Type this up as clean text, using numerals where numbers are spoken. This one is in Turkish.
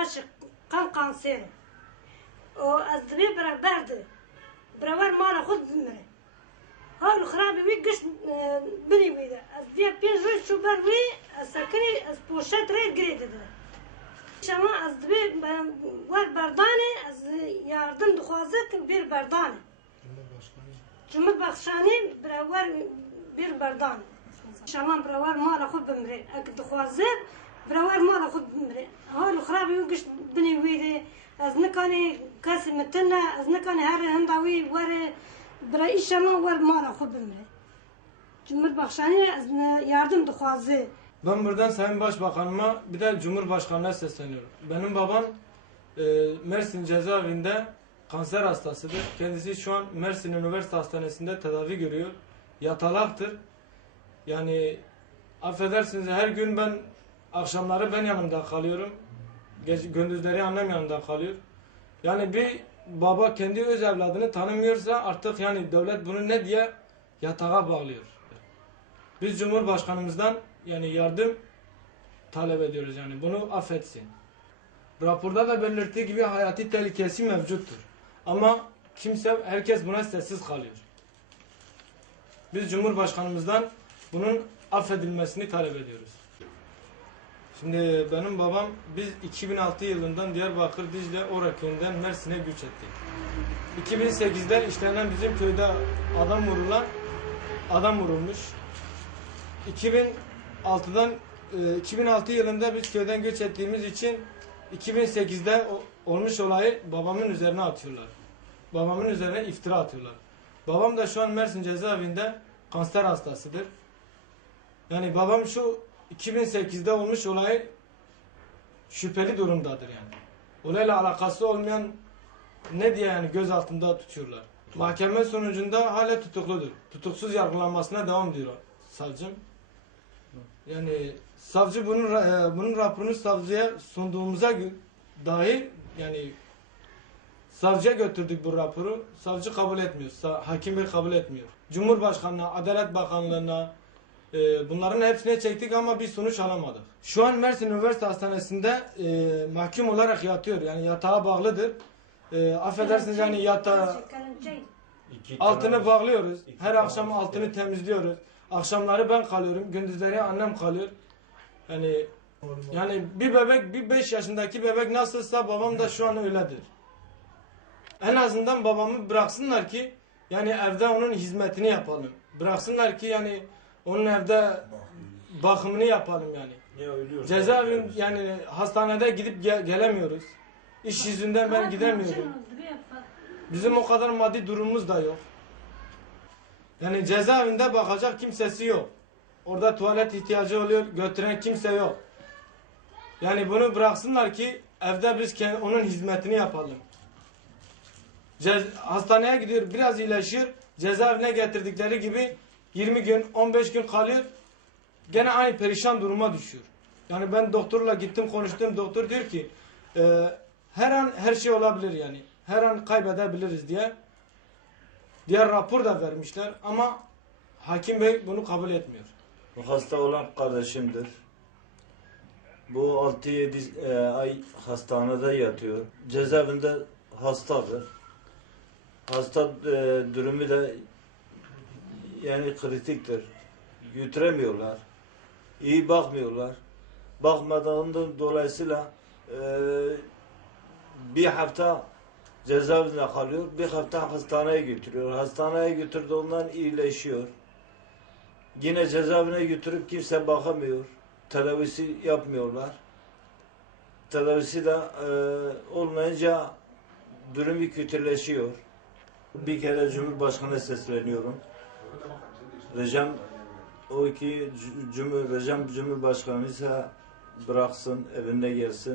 başı kan kanseri. O az dibi beraberdi. Beraber mala khud bimre. Hal khrabi vi gish bini vida. Az diye pinjur şu ber vi sakini az poşet red grede. Şama az dibi var berdane az yardım duazet bir berdane. Cumhurbaşkanı beraber bir berdan. Şaman beraber mala khud bimre. Ak duazet beraber mala khud bimre. Hal khrabi vi gish bini vida. از نکنی کسی متنه از نکنی هر هنداوی وره برای شما ور مالا خود بمره. Cumhurbaşkanı yardım duazı. Ben buradan Sayın Başbakanıma bir de Cumhurbaşkanı'na sesleniyorum. Benim babam Mersin cezaevinde kanser hastasıdır. Kendisi şu an Mersin Üniversite Hastanesi'nde tedavi görüyor. Yatalaktır. Yani affedersiniz her gün ben akşamları ben yanımda kalıyorum. Gündüzleri annem yanında kalıyor. Yani bir baba kendi öz evladını tanımıyorsa artık yani devlet bunu ne diye yatağa bağlıyor. Biz Cumhurbaşkanımızdan yani yardım talep ediyoruz yani bunu affetsin. Raporda da belirttiği gibi hayati tehlikesi mevcuttur. Ama herkes buna sessiz kalıyor. Biz Cumhurbaşkanımızdan bunun affedilmesini talep ediyoruz. Şimdi benim babam biz 2006 yılından Diyarbakır Dicle Orak köyünden Mersin'e göç ettik. 2008'de işlenen bizim köyde adam vurulmuş. 2006 yılında biz köyden göç ettiğimiz için 2008'de olmuş olayı babamın üzerine atıyorlar. Babamın üzerine iftira atıyorlar. Babam da şu an Mersin cezaevinde kanser hastasıdır. Yani babam şu 2008'de olmuş olay şüpheli durumdadır yani. Olayla alakası olmayan ne diye yani göz altında tutuyorlar. Mahkeme sonucunda hala tutukludur. Tutuksuz yargılanmasına devam ediyor savcım. Yani savcı bunun raporunu savcıya sunduğumuza dahi yani savcıya götürdük bu raporu. Savcı kabul etmiyor. Hakim bey kabul etmiyor. Cumhurbaşkanına, Adalet Bakanlığı'na bunların hepsine çektik ama bir sonuç alamadık. Şu an Mersin Üniversite Hastanesi'nde mahkum olarak yatıyor. Yani yatağa bağlıdır. Affedersiniz yani altını bağlıyoruz. Her akşam altını temizliyoruz. Akşamları ben kalıyorum. Gündüzleri annem kalıyor. Yani bir bebek, bir 5 yaşındaki bebek nasılsa babam da şu an öyledir. En azından babamı bıraksınlar ki yani evde onun hizmetini yapalım. Bıraksınlar ki yani onun evde bakımını yapalım yani. Cezaevin yani hastanede gidip gelemiyoruz. İş yüzünden ben gidemiyorum. Bizim o kadar maddi durumumuz da yok. Yani cezaevinde bakacak kimsesi yok. Orada tuvalet ihtiyacı oluyor, götüren kimse yok. Yani bunu bıraksınlar ki evde biz onun hizmetini yapalım. Hastaneye gidiyor, biraz iyileşiyor. Cezaevine getirdikleri gibi 20 gün, 15 gün kalıyor. Gene aynı perişan duruma düşüyor. Yani ben doktorla gittim konuştum. Doktor diyor ki her an her şey olabilir yani. Her an kaybedebiliriz diye. Diğer rapor da vermişler ama hakim bey bunu kabul etmiyor. Bu hasta olan kardeşimdir. Bu 6-7 ay hastanede yatıyor. Cezaevinde hastadır. Hasta durumu da yani kritiktir. Götüremiyorlar. İyi bakmıyorlar. Bakmadığından dolayısıyla bir hafta cezaevinde kalıyor. Bir hafta hastaneye götürüyor. Hastaneye götürdüğünden iyileşiyor. Yine cezaevine götürüp kimse bakamıyor. Tedavisi yapmıyorlar. Tedavisi de olmayınca durumu kötüleşiyor. Bir kere Cumhurbaşkanı'na sesleniyorum. Recep Cumhurbaşkanı ise bıraksın, evine gelsin.